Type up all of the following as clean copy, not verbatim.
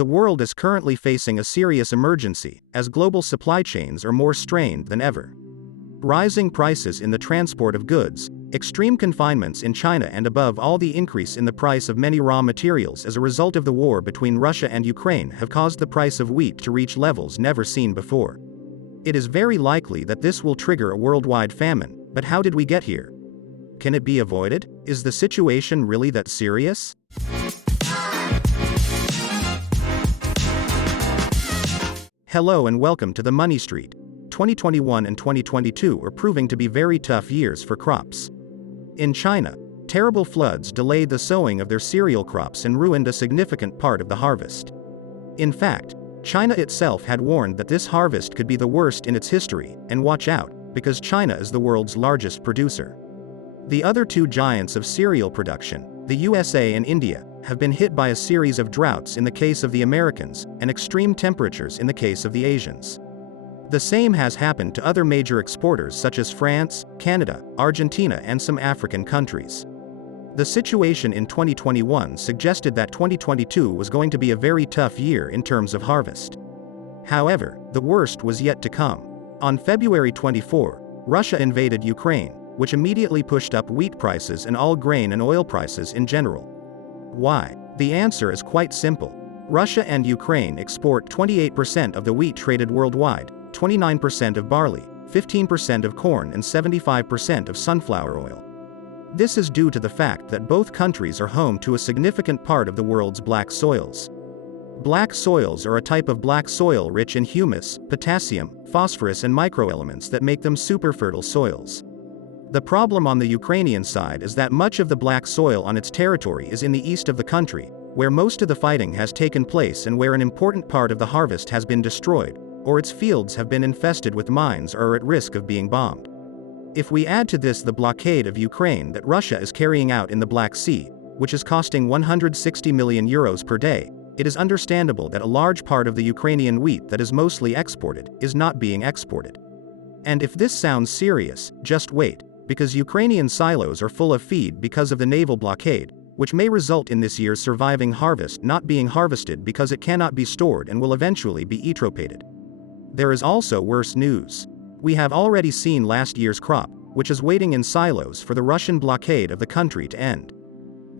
The world is currently facing a serious emergency, as global supply chains are more strained than ever. Rising prices in the transport of goods, extreme confinements in China, and above all the increase in the price of many raw materials as a result of the war between Russia and Ukraine have caused the price of wheat to reach levels never seen before. It is very likely that this will trigger a worldwide famine, but how did we get here? Can it be avoided? Is the situation really that serious? Hello and welcome to the Money Street. 2021 and 2022 are proving to be very tough years for crops. In China, terrible floods delayed the sowing of their cereal crops and ruined a significant part of the harvest. In fact, China itself had warned that this harvest could be the worst in its history, and watch out, because China is the world's largest producer. The other two giants of cereal production, the USA and India, have been hit by a series of droughts in the case of the Americans, and extreme temperatures in the case of the Asians. The same has happened to other major exporters such as France, Canada, Argentina, and some African countries. The situation in 2021 suggested that 2022 was going to be a very tough year in terms of harvest. However, the worst was yet to come. On February 24, Russia invaded Ukraine, which immediately pushed up wheat prices and all grain and oil prices in general. Why? The answer is quite simple. Russia and Ukraine export 28% of the wheat traded worldwide, 29% of barley, 15% of corn, and 75% of sunflower oil. This is due to the fact that both countries are home to a significant part of the world's black soils. Black soils are a type of black soil rich in humus, potassium, phosphorus, and microelements that make them superfertile soils. The problem on the Ukrainian side is that much of the black soil on its territory is in the east of the country, where most of the fighting has taken place and where an important part of the harvest has been destroyed, or its fields have been infested with mines or are at risk of being bombed. If we add to this the blockade of Ukraine that Russia is carrying out in the Black Sea, which is costing 160 million euros per day, it is understandable that a large part of the Ukrainian wheat that is mostly exported is not being exported. And if this sounds serious, just wait, because Ukrainian silos are full of feed because of the naval blockade, which may result in this year's surviving harvest not being harvested because it cannot be stored and will eventually be eutropated. There is also worse news. We have already seen last year's crop, which is waiting in silos for the Russian blockade of the country to end.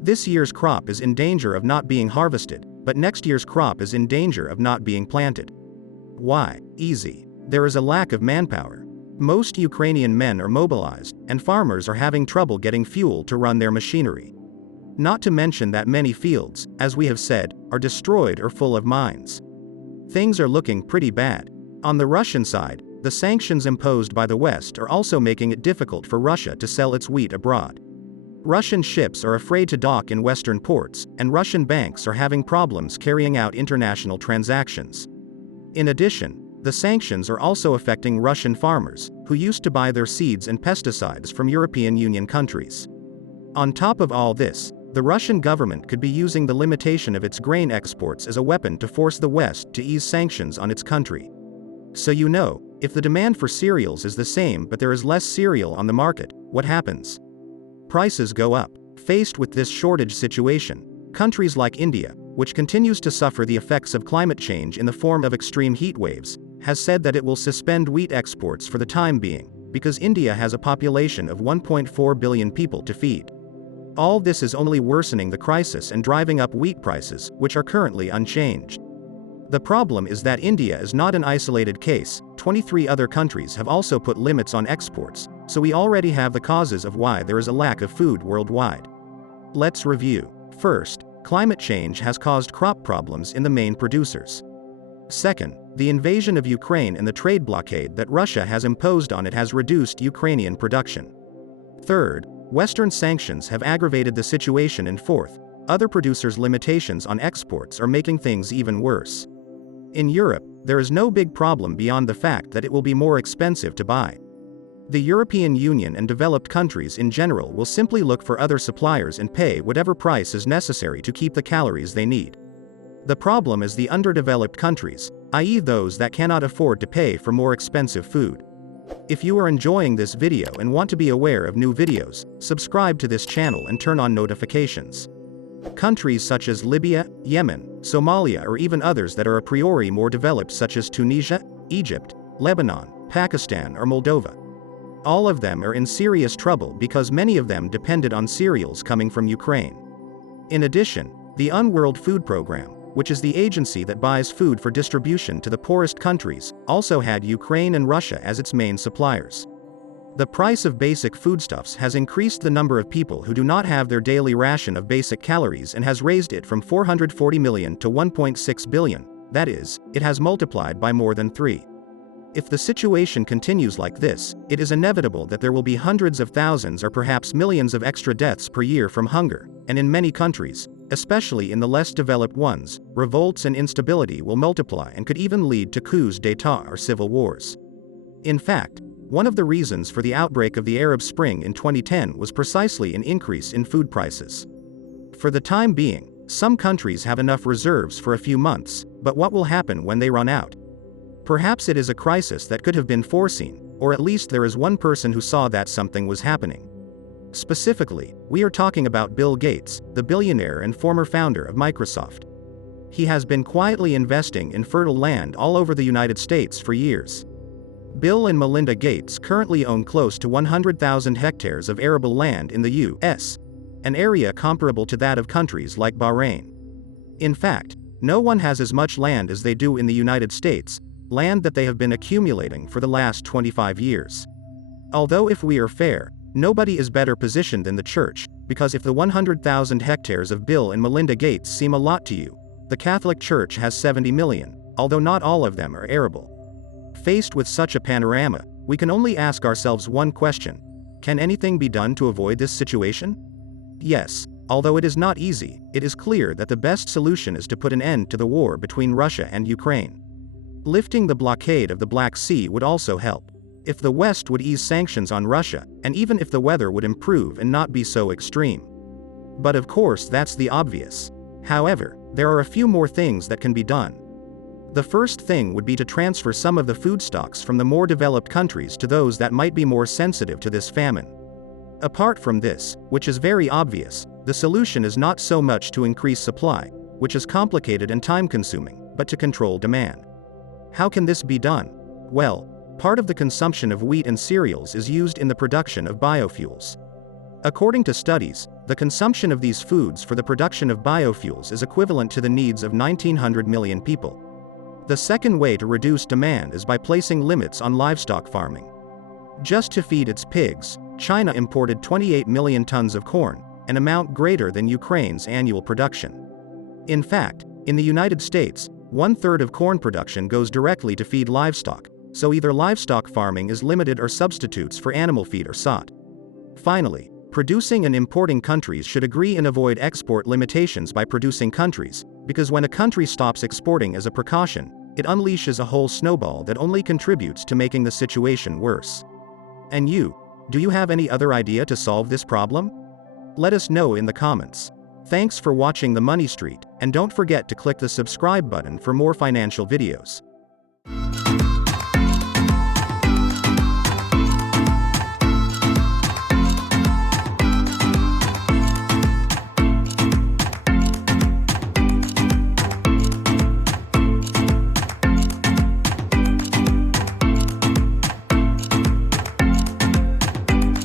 This year's crop is in danger of not being harvested, but next year's crop is in danger of not being planted. Why? Easy. There is a lack of manpower. Most Ukrainian men are mobilized, and farmers are having trouble getting fuel to run their machinery. Not to mention that many fields, as we have said, are destroyed or full of mines. Things are looking pretty bad. On the Russian side, the sanctions imposed by the West are also making it difficult for Russia to sell its wheat abroad. Russian ships are afraid to dock in Western ports, and Russian banks are having problems carrying out international transactions. In addition, the sanctions are also affecting Russian farmers, who used to buy their seeds and pesticides from European Union countries. On top of all this, the Russian government could be using the limitation of its grain exports as a weapon to force the West to ease sanctions on its country. So you know, if the demand for cereals is the same but there is less cereal on the market, what happens? Prices go up. Faced with this shortage situation, countries like India, which continues to suffer the effects of climate change in the form of extreme heat waves, has said that it will suspend wheat exports for the time being, because India has a population of 1.4 billion people to feed. All this is only worsening the crisis and driving up wheat prices, which are currently unchanged. The problem is that India is not an isolated case. 23 other countries have also put limits on exports, so we already have the causes of why there is a lack of food worldwide. Let's review. First, climate change has caused crop problems in the main producers. Second, the invasion of Ukraine and the trade blockade that Russia has imposed on it has reduced Ukrainian production. Third, Western sanctions have aggravated the situation. And fourth, other producers' limitations on exports are making things even worse. In Europe, there is no big problem beyond the fact that it will be more expensive to buy. The European Union and developed countries in general will simply look for other suppliers and pay whatever price is necessary to keep the calories they need. The problem is the underdeveloped countries, i.e. those that cannot afford to pay for more expensive food. If you are enjoying this video and want to be aware of new videos, subscribe to this channel and turn on notifications. Countries such as Libya, Yemen, Somalia, or even others that are a priori more developed, such as Tunisia, Egypt, Lebanon, Pakistan, or Moldova. All of them are in serious trouble because many of them depended on cereals coming from Ukraine. In addition, the UNWorld Food Program, which is the agency that buys food for distribution to the poorest countries, also had Ukraine and Russia as its main suppliers. The price of basic foodstuffs has increased the number of people who do not have their daily ration of basic calories and has raised it from 440 million to 1.6 billion, that is, it has multiplied by more than 3. If the situation continues like this, it is inevitable that there will be hundreds of thousands or perhaps millions of extra deaths per year from hunger, and in many countries, especially in the less developed ones, revolts and instability will multiply and could even lead to coups d'état or civil wars. In fact, one of the reasons for the outbreak of the Arab Spring in 2010 was precisely an increase in food prices. For the time being, some countries have enough reserves for a few months, but what will happen when they run out? Perhaps it is a crisis that could have been foreseen, or at least there is one person who saw that something was happening. Specifically, we are talking about Bill Gates, the billionaire and former founder of Microsoft. He has been quietly investing in fertile land all over the United States for years. Bill and Melinda Gates currently own close to 100,000 hectares of arable land in the U.S., an area comparable to that of countries like Bahrain. In fact, no one has as much land as they do in the United States, land that they have been accumulating for the last 25 years. Although if we are fair, nobody is better positioned than the church, because if the 100,000 hectares of Bill and Melinda Gates seem a lot to you, the Catholic Church has 70 million, although not all of them are arable. Faced with such a panorama, we can only ask ourselves one question: can anything be done to avoid this situation? Yes, although it is not easy, it is clear that the best solution is to put an end to the war between Russia and Ukraine. Lifting the blockade of the Black Sea would also help. If the West would ease sanctions on Russia, and even if the weather would improve and not be so extreme. But of course that's the obvious. However, there are a few more things that can be done. The first thing would be to transfer some of the food stocks from the more developed countries to those that might be more sensitive to this famine. Apart from this, which is very obvious, the solution is not so much to increase supply, which is complicated and time-consuming, but to control demand. How can this be done? Well, part of the consumption of wheat and cereals is used in the production of biofuels. According to studies, the consumption of these foods for the production of biofuels is equivalent to the needs of 1,900 million people. The second way to reduce demand is by placing limits on livestock farming. Just to feed its pigs, China imported 28 million tons of corn, an amount greater than Ukraine's annual production. In fact, in the United States, 1/3 of corn production goes directly to feed livestock, so either livestock farming is limited or substitutes for animal feed are sought. Finally, producing and importing countries should agree and avoid export limitations by producing countries, because when a country stops exporting as a precaution, it unleashes a whole snowball that only contributes to making the situation worse. And you, do you have any other idea to solve this problem? Let us know in the comments. Thanks for watching The Money Street, and don't forget to click the subscribe button for more financial videos.